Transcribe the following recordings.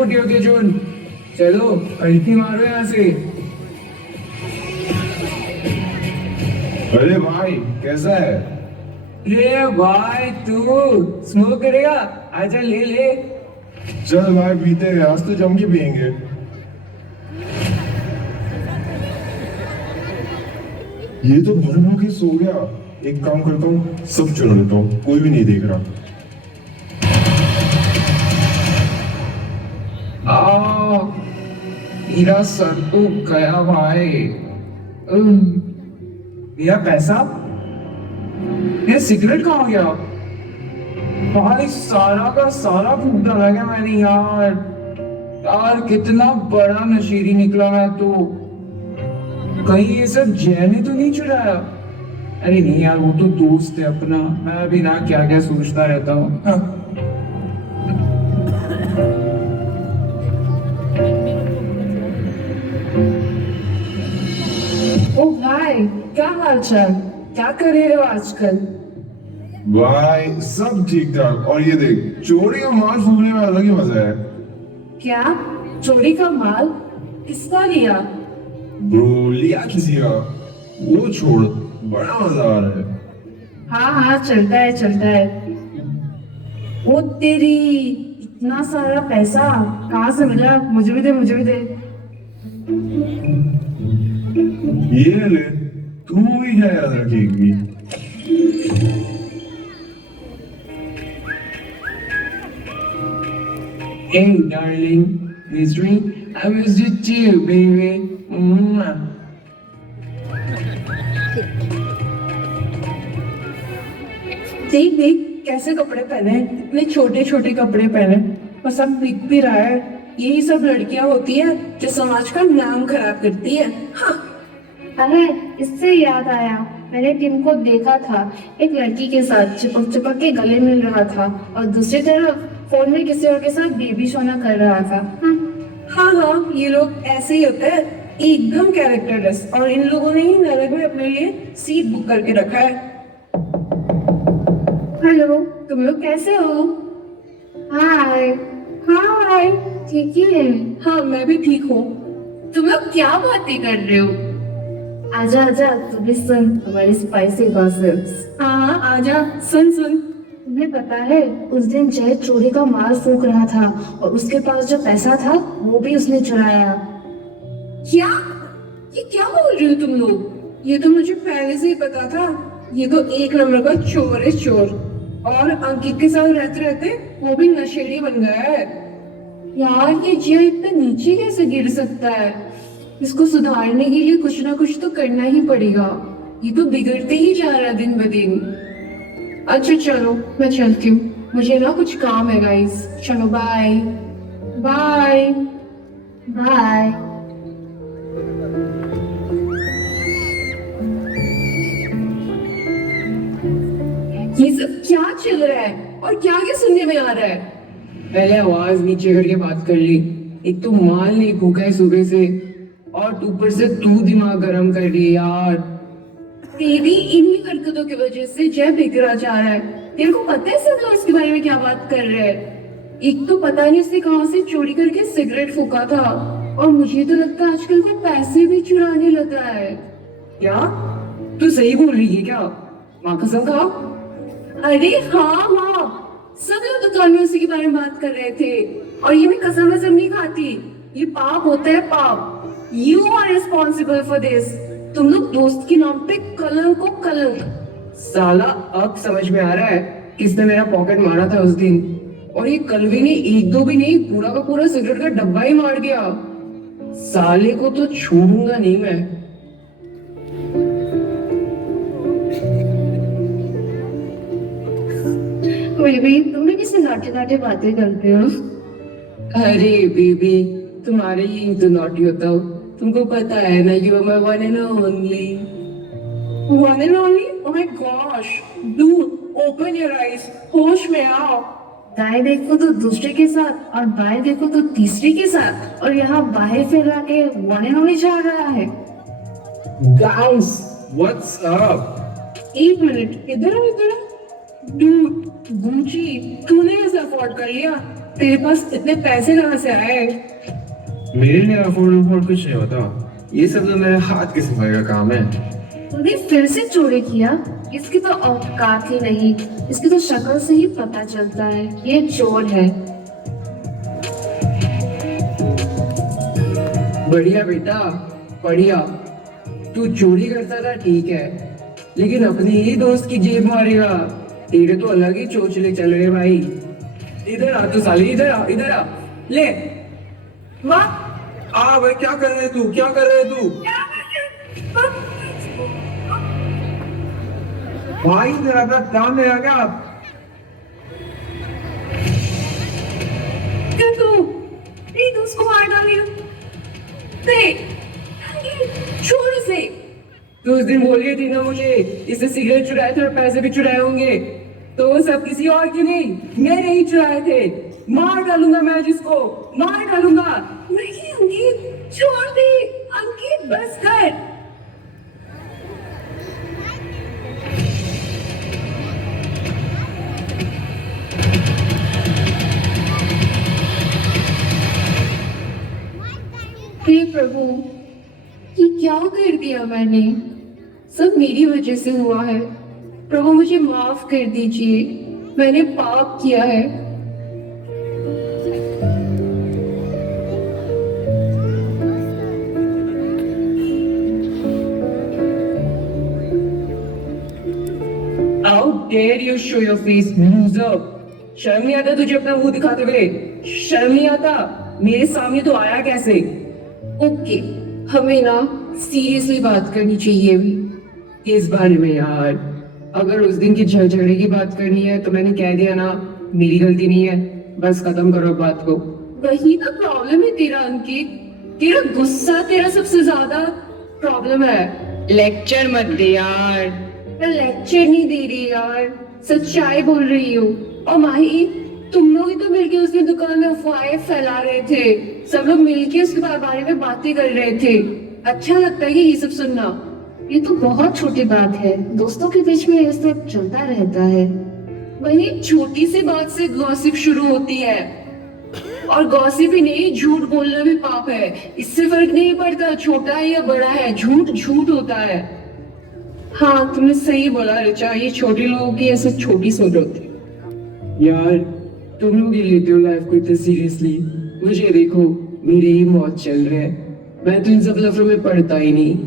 फुटी होती है चुन। चलो अल्टी मारो यहाँ से। अरे भाई कैसा है? ले भाई तू स्मोक करेगा? आजा ले ले। चल भाई पीते हैं, आज तो जम के पियेंगे। ये तो भर के सो गया। एक काम करता हूँ, सब चुन लेता हूँ, कोई भी नहीं देख रहा। मेरा सर तो गया भाई। मेरा पैसा, ये सिगरेट कहाँ गया? भाई सारा का सारा फूक डाला गया मैंने यार। यार कितना बड़ा नशेड़ी निकला मैं तो। कहीं ये सब जय ने तो नहीं चुराया? अरे नहीं यार, वो तो दोस्त है अपना। मैं भी ना क्या क्या सोचता रहता हूँ। हाँ। ओ भाई, क्या हाल चाल? क्या कर रहे हो आजकल? भाई सब ठीक ठाक। और ये देख, चोरी और माल फूकने में अलग ही मजा है। क्या चोरी का माल? किसका लिया? ब्रो लिया किसी का, वो छोड़, बड़ा मजा आ रहा है। हाँ हाँ, चलता है चलता है। ओ तेरी, इतना सारा पैसा कहाँ से मिला? मुझे भी दे, मुझे भी दे। ये ले, तू भी क्या याद रखेगी? Hey darling, misery, I miss you too, baby. Mwah. देख देख कैसे कपड़े पहने हैं, इतने छोटे छोटे कपड़े पहने, और सब दिख भी रहा है। यही सब लड़कियां होती है जो समाज का नाम खराब करती है। हाँ। अरे, इससे याद आया, मैंने टिम को देखा था एक लड़की के साथ चिपक चिपक के गले मिल रहा था, और दूसरी तरफ फोन में किसी और के साथ बेबी सोना कर रहा था। हाँ हाँ, ये लोग ऐसे ही होते हैं, एकदम कैरेक्टरलेस। और इन लोगों ने ही नरक में अपने लिए सीट बुक करके रखा है। हेलो, तुम लोग कैसे हो? हाय। हाय। ठीक ही है। हाँ, मैं भी ठीक हूँ। तुम लोग क्या बातें कर रहे हो? आजा आजा, तू भी सुन हमारी स्पाइसी गॉसिप्स। हाँ आजा, सुन सुन। तुम्हें पता है, उस दिन जय चोरी का माल फूक रहा था, और उसके पास जो पैसा था वो भी उसने चुराया। क्या? ये क्या बोल रहे हो तुम लोग? ये तो मुझे पहले से ही पता था। ये तो एक नंबर का चोर है, चोर। और अंकित के साथ रहते रहते वो भी नशेड़ी बन गया है। यार ये जय इतना नीचे कैसे गिर सकता है? इसको सुधारने के लिए कुछ ना कुछ तो करना ही पड़ेगा। ये तो बिगड़ते ही जा रहा है दिन ब दिन। अच्छा चलो, मैं चलती हूँ, मुझे ना कुछ काम है गाइस। चलो बाय। बाय। बाय। ये सब क्या चल रहा है और क्या क्या सुनने में आ रहा है? पहले आवाज नीचे करके बात कर ली। एक तो माल नहीं फूका है सुबह से, और ऊपर से तू दिमाग गरम कर रही है यार। तेरी इन्हीं हरकतों की वजह से जय बिगड़ा जा रहा है। तेरे को पता है सब लोग उसके बारे में क्या बात कर रहे हैं? एक तो पता नहीं उसने कहां से चोरी करके सिगरेट फूका था, और मुझे तो लगता है आजकल वो पैसे भी चुराने लगा है। क्या तू सही बोल रही है क्या? माँ कसम खा। अरे हाँ हाँ, सब लोग दुकान में उसी के बारे में बात कर रहे थे। और ये मैं कसम वसम नहीं खाती, ये पाप होता है, पाप। You are responsible for this. तुम लोग दोस्त के नाम पे कलंक को कलंक। साला अब समझ में आ रहा है किसने मेरा पॉकेट मारा था उस दिन। और ये कलवी ने एक दो भी नहीं, पूरा का पूरा सिगरेट का डब्बा ही मार दिया। साले को तो छोड़ूंगा नहीं मैं। बेबी, तुम भी किसी नाटे नाटे बातें करते हो। अरे बेबी, तुम्हारे ही तो नॉटी होता हूँ। तुमको पता है ना, you are my one and only. One and only? Oh my gosh, dude open your eyes, होश में आओ। दाएं देखो तो दूसरे के साथ, और बाएं देखो तो तीसरे के साथ, और यहाँ बाहर फैला के वन एंड ओनली जा रहा है। Guys what's up? एक मिनट, इधर आ इधर आ। डूड, गुची, तूने ऐसा अफोर्ड कर लिया? तेरे पास इतने पैसे कहाँ से आए? मेरे लिए अफोर्ड कुछ नहीं होता, ये सब तो मेरे हाथ की सफाई का काम है। तूने फिर से चोरी किया? इसकी तो औकात ही नहीं, इसकी तो शक्ल से ही पता चलता है ये चोर है। बढ़िया बेटा, बढ़िया। तू चोरी करता था ठीक है, लेकिन अपनी ही दोस्त की जेब मारेगा, तेरे तो अलग ही चोचले चल रहे भाई। इधर आ तू साली, इधर आ, इधर आ। ले माँ, भाई क्या कर रहे तू, क्या कर रहे तू? भाई तेरा अपना काम नहीं आ क्या? क्या तू मेरी दोस्त को मार डाली? देख, छोड़ उसे। तू उस दिन बोल रही थी ना मुझे, इससे सिगरेट चुराए थे और पैसे भी चुराए होंगे, तो वो सब किसी और की नहीं, मेरे ही चुराए थे। मार डालूंगा मैं जिसको, मार डालूंगा। नहीं अंकित, छोड़ दे। अंकित बस कर। हे प्रभु, ये क्या कर दिया मैंने? सब मेरी वजह से हुआ है। प्रभु मुझे माफ कर दीजिए, मैंने पाप किया है। How dare you show your face, loser? शर्म नहीं आता तुझे अपना मुंह दिखाते हुए? शर्म नहीं आता? मेरे सामने तो आया कैसे? ओके, हमें ना सीरियसली बात करनी चाहिए अभी। किस बारे में यार? अगर उस दिन की झगड़े की बात करनी है तो मैंने कह दिया ना, मेरी गलती नहीं है, बस खत्म करो बात को। वही तो प्रॉब्लम है तेरा अंकित, तेरा गुस्सा तेरा सबसे ज्यादा प्रॉब्लम है। लेक्चर मत दे यार। मैं लेक्चर नहीं दे रही यार, सच्चाई बोल रही हूँ। और माही, तुम लोग ही तो मिलके उस दिन दुकान में अफवाहें फैला रहे थे, सब लोग मिलके उसके बारे में बातें कर रहे थे। अच्छा लगता है ये सब सुनना? ये तो बहुत छोटी बात है, दोस्तों के बीच में ये सब चलता रहता है। वही छोटी सी बात से गॉसिप शुरू होती है, और गॉसिप ही नहीं, झूठ बोलना भी पाप है। इससे फर्क नहीं पड़ता छोटा है या बड़ा है, झूठ झूठ होता है। हाँ तुमने सही बोला रिचा, ये छोटे लोगों की ऐसे छोटी सोच होती है। यार तुम लोग ही लेते हो लाइफ को इतने सीरियसली, मुझे देखो मेरे ही मौत चल रहे हैं, मैं तो इन सब लफड़ों में पड़ता ही नहीं।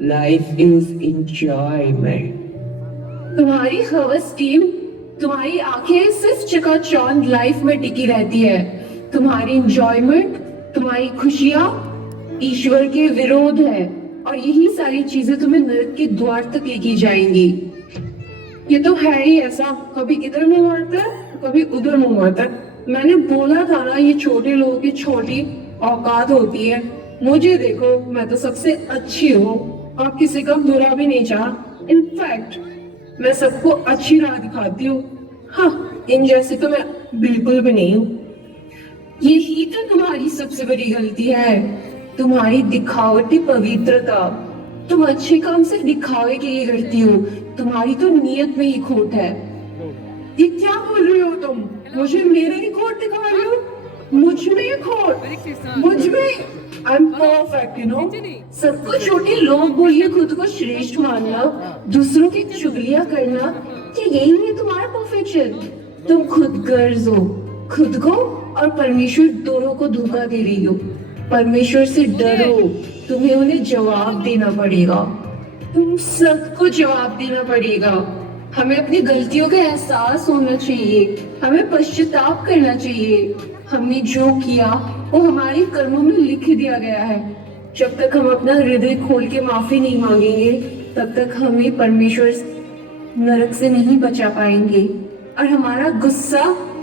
Life is enjoyment. तुम्हारी हवस टीम, तुम्हारी आंखें सिर्फ चकाचौंध लाइफ में टिकी रहती है। तुम्हारी एंजॉयमेंट, तुम्हारी खुशियां ईश्वर के विरोध है, और यही सारी चीजें तुम्हें नरक के द्वार तक लेके जाएंगी। ये तो है ही ऐसा, कभी इधर मुंह मारता है, कभी उधर मुंह मारता है। मैंने बोला था ना, ये छोटे लोगों की छोटी औकात होती है। मुझे देखो, मैं तो सबसे अच्छी हूँ और किसी का बुरा भी नहीं चाहा। इनफैक्ट मैं सबको अच्छी राह दिखाती हूँ। हाँ, इन जैसी तो मैं बिल्कुल भी नहीं हूँ। यही तो तुम्हारी सबसे बड़ी गलती है, तुम्हारी दिखावटी पवित्रता। तुम अच्छे काम सिर्फ दिखावे के लिए करती हो, तुम्हारी तो नियत में ही खोट है। ये क्या बोल रहे हो तुम? मुझे मेरे ही खोट दिखा रहे हो? मुझ में ही खोट? मुझ में? I am perfect, you know. सबको छोटे लोग बोलिए, खुद को श्रेष्ठ मानना, दूसरों की चुगलियां करना, क्या यही है तुम्हारा परफेक्शन? तुम खुद गर्ज हो, खुद को और परमेश्वर दोनों को धोखा दे रही हो। परमेश्वर से डरो, तुम्हें उन्हें जवाब देना पड़ेगा। तुम सबको जवाब देना पड़ेगा। हमें अपनी गलतियों का एहसास होना चाहिए, हमें पश्चाताप करना चाहिए। हमने जो किया वो हमारे कर्मों में लिख दिया गया है। जब तक हम अपना हृदय खोल के माफी नहीं मांगेंगे, तब तक हमें परमेश्वर नरक से नहीं बचा पाएंगे। और हमारा गुस्सा,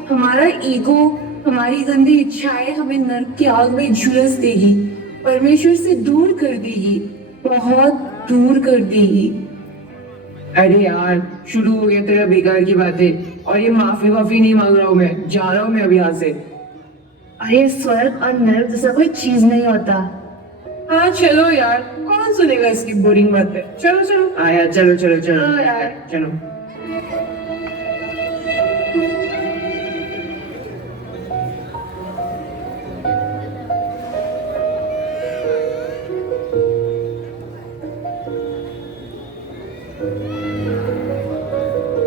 हमारा ईगो, हमारी गंदी इच्छाएं हमें नरक की आग में झुलस देगी, परमेश्वर से दूर कर देगी, बहुत दूर कर देगी। अरे यार शुरू हो गया तेरा बेकार की बातें, और ये माफी वाफी नहीं मांग रहा हूँ, मैं जा रहा हूँ मैं अभी यहाँ से। अरे स्वर्ग और नरक जैसा कोई चीज नहीं होता। हाँ चलो यार, कौन सुनेगा इसकी बोरिंग बातें। चलो चलो। आया चलो चलो चलो हाँ यार। चलो।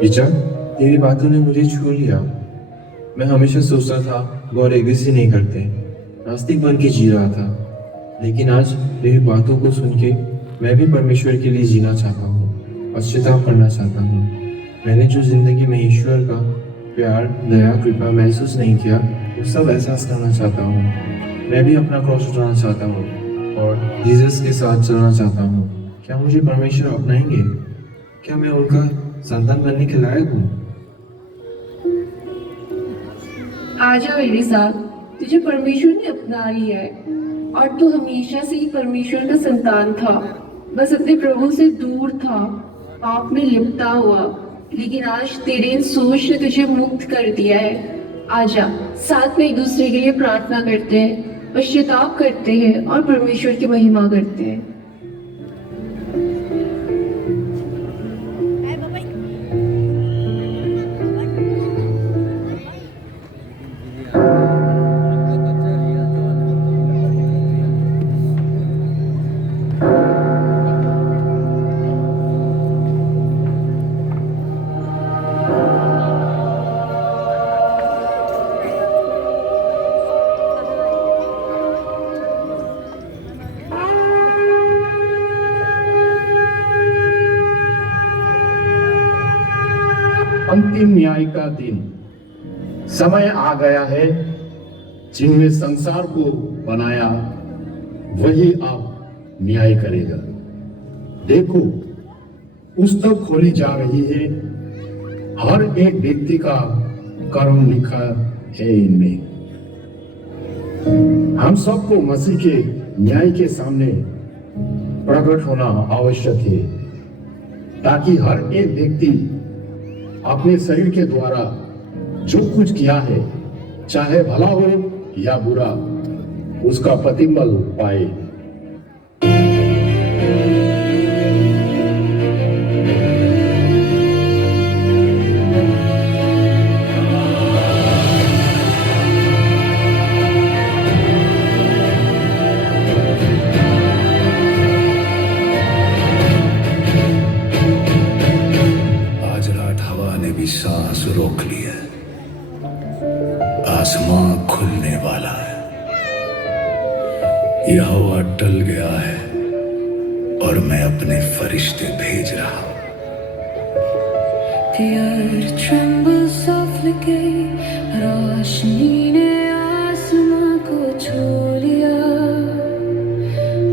ईचा, तेरी बातों ने मुझे छू लिया। मैं हमेशा सोचता था वो और एग्जिस्ट ही नहीं करते, नास्तिक बन के जी रहा था। लेकिन आज तेरी बातों को सुन के मैं भी परमेश्वर के लिए जीना चाहता हूँ, पश्चाताप करना चाहता हूँ। मैंने जो जिंदगी में ईश्वर का प्यार, दया, कृपा महसूस नहीं किया, वो सब एहसास करना चाहता हूँ। मैं भी अपना क्रॉस उठाना चाहता हूँ और जीसस के साथ चलना चाहता हूँ। क्या मुझे परमेश्वर अपनाएंगे? क्या मैं उनका संतान बनने के लायक हूँ? आजा मेरे साथ, तुझे परमेश्वर ने अपना लिया है और तू हमेशा से ही परमेश्वर का संतान था, बस अपने प्रभु से दूर था, पाप में लिपटा हुआ। लेकिन आज तेरे इन सोच ने तुझे मुक्त कर दिया है। आजा, साथ में एक दूसरे के लिए प्रार्थना करते हैं, पश्चाताप करते हैं और परमेश्वर की महिमा करते हैं। अंतिम न्याय का दिन समय आ गया है। जिनने संसार को बनाया वही अब न्याय करेगा। देखो, पुस्तक खोली जा रही है, हर एक व्यक्ति का कर्म लिखा है इनमें। हम सबको मसीह के न्याय के सामने प्रकट होना आवश्यक है, ताकि हर एक व्यक्ति अपने शरीर के द्वारा जो कुछ किया है, चाहे भला हो या बुरा, उसका प्रतिफल पाए। सांस रोक ली है, आसमां खुलने वाला है, यह हवा टल गया है और मैं अपने फरिश्ते भेज रहा हूं। The earth trembles softly, रोशनी ने आसमां को छू लिया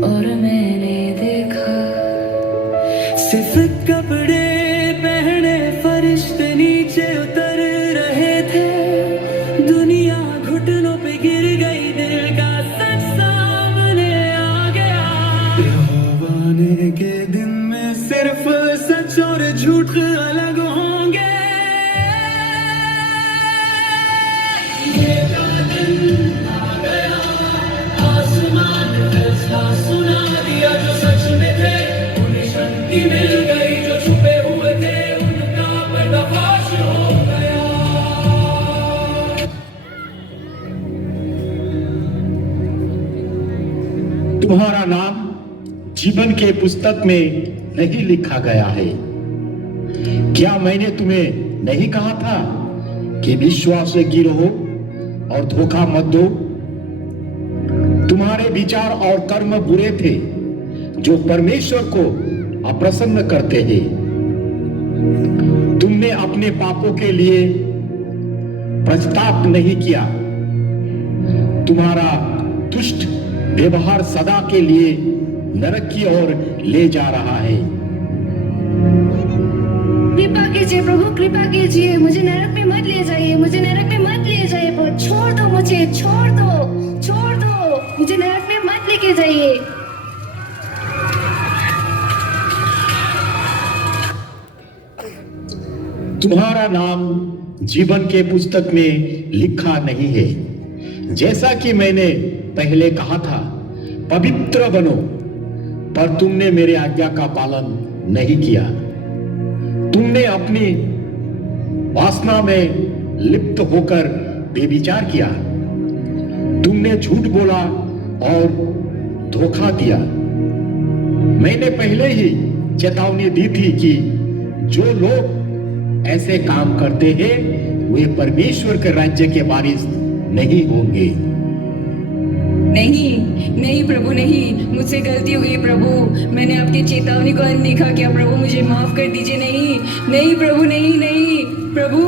और मैंने देखा सिर्फ कपड़े पहने फरिश्ते नीचे उतर रहे थे, दुनिया घुटनों पे गिर गई, दिल का सच सामने आ गया। यहोवा आने के दिन में सिर्फ सच और झूठ अलग होंगे। ये दिन आ गया, आसमान ने फैसला सुना दिया, जो सच में थे उन्हें शांति मिल गई, जो छुपे हुए थे उनका पर्दाफाश हो गया। तुम्हारा नाम जीवन के पुस्तक में नहीं लिखा गया है। क्या मैंने तुम्हें नहीं कहा था कि विश्वास से गिरो और धोखा मत दो? तुम्हारे विचार और कर्म बुरे थे, जो परमेश्वर को अप्रसन्न करते हैं। तुमने अपने पापों के लिए पश्चाताप नहीं किया। तुम्हारा दुष्ट व्यवहार सदा के लिए नरक की ओर ले जा रहा है। कृपा कीजिए प्रभु, कृपा कीजिए, मुझे नरक में मत ले जाइए, मुझे नरक में मत ले जाइए प्रभु, छोड़ दो मुझे, छोड़ दो, छोड़ दो, मुझे नरक में मत लेके जाइए। तुम्हारा नाम जीवन के पुस्तक में लिखा नहीं है। जैसा कि मैंने पहले कहा था, पवित्र बनो, पर तुमने मेरे आज्ञा का पालन नहीं किया। तुमने अपनी वासना में लिप्त होकर बेविचार किया। तुमने झूठ बोला और धोखा दिया। मैंने पहले ही चेतावनी दी थी कि जो लोग ऐसे काम करते हैं वे परमेश्वर के राज्य के वारिस नहीं होंगे। नहीं नहीं प्रभु नहीं, मुझसे गलती हुई प्रभु, मैंने आपकी चेतावनी को अनदेखा किया प्रभु, मुझे माफ कर दीजिए। नहीं नहीं प्रभु, नहीं नहीं प्रभु,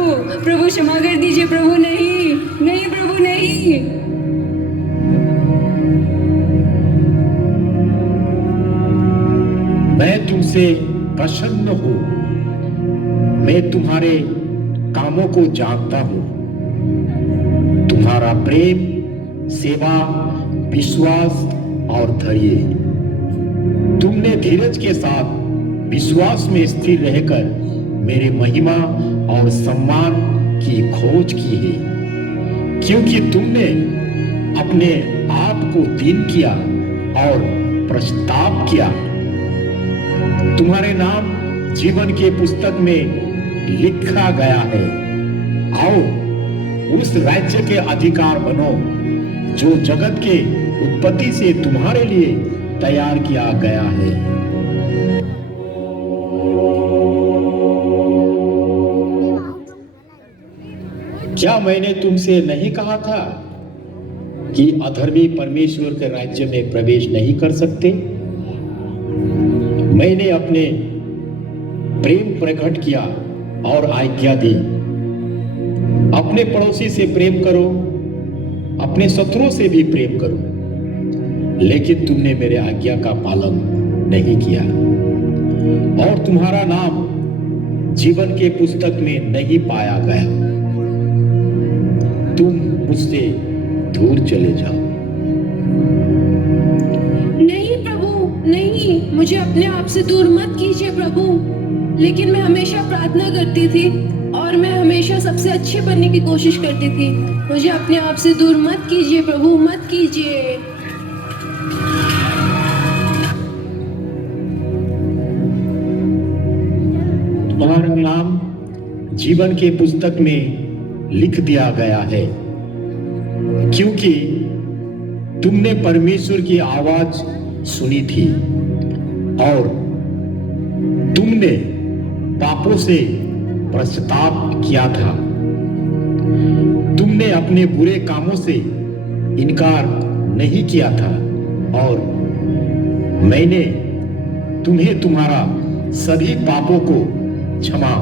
प्रभु क्षमा कर दीजिए प्रभु, नहीं नहीं प्रभु नहीं। मैं तुमसे प्रसन्न हूं, मैं तुम्हारे कामों को जानता हूं, तुम्हारा प्रेम, सेवा, विश्वास और धैर्य। तुमने धीरज के साथ विश्वास में स्थिर रहकर मेरे महिमा और सम्मान की खोज की है, क्योंकि तुमने अपने आप को दीन किया और प्रस्ताव किया। तुम्हारे नाम जीवन के पुस्तक में लिखा गया है। आओ उस राज्य के अधिकार बनो जो जगत के उत्पत्ति से तुम्हारे लिए तैयार किया गया है। क्या मैंने तुमसे नहीं कहा था कि अधर्मी परमेश्वर के राज्य में प्रवेश नहीं कर सकते? मैंने अपने प्रेम प्रकट किया और आज्ञा दी, अपने पड़ोसी से प्रेम करो, अपने शत्रुओं से भी प्रेम करो। लेकिन तुमने मेरे आज्ञा का पालन नहीं किया और तुम्हारा नाम जीवन के पुस्तक में नहीं पाया गया। तुम मुझसे दूर चले जाओ। नहीं प्रभु, नहीं, मुझे अपने आप से दूर मत कीजिए प्रभु। लेकिन मैं हमेशा प्रार्थना करती थी और मैं हमेशा सबसे अच्छे बनने की कोशिश करती थी। मुझे अपने आप से दूर मत कीजिए प्रभु, मत कीजिए। तुम्हारा नाम जीवन के पुस्तक में लिख दिया गया है, क्योंकि तुमने परमेश्वर की आवाज सुनी थी और तुमने पापों से पश्चाताप किया था। तुमने अपने बुरे कामों से इनकार नहीं किया था और मैंने तुम्हें तुम्हारा सभी पापों को क्षमा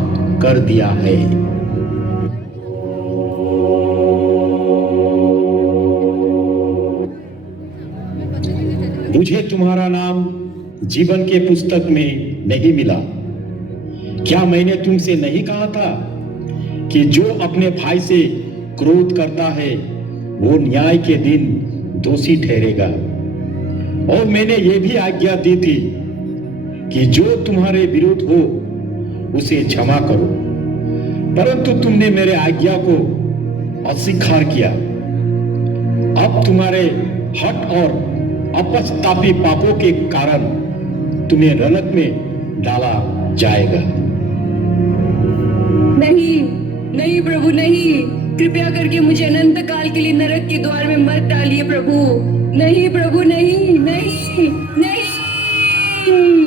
कर दिया है। मुझे तुम्हारा नाम जीवन के पुस्तक में नहीं मिला। क्या मैंने तुमसे नहीं कहा था कि जो अपने भाई से क्रोध करता है वो न्याय के दिन दोषी ठहरेगा? और मैंने ये भी आज्ञा दी थी कि जो तुम्हारे विरुद्ध हो उसे क्षमा करो, परंतु तुमने मेरे आज्ञा को अस्वीकार किया। अब तुम्हारे हठ और अपस्तापी पापों के कारण तुम्हें नरक में डाला जाएगा। नहीं नहीं प्रभु, नहीं, कृपया करके मुझे अनंत काल के लिए नरक के द्वार में मत डालिए प्रभु। नहीं प्रभु, नहीं नहीं नहीं।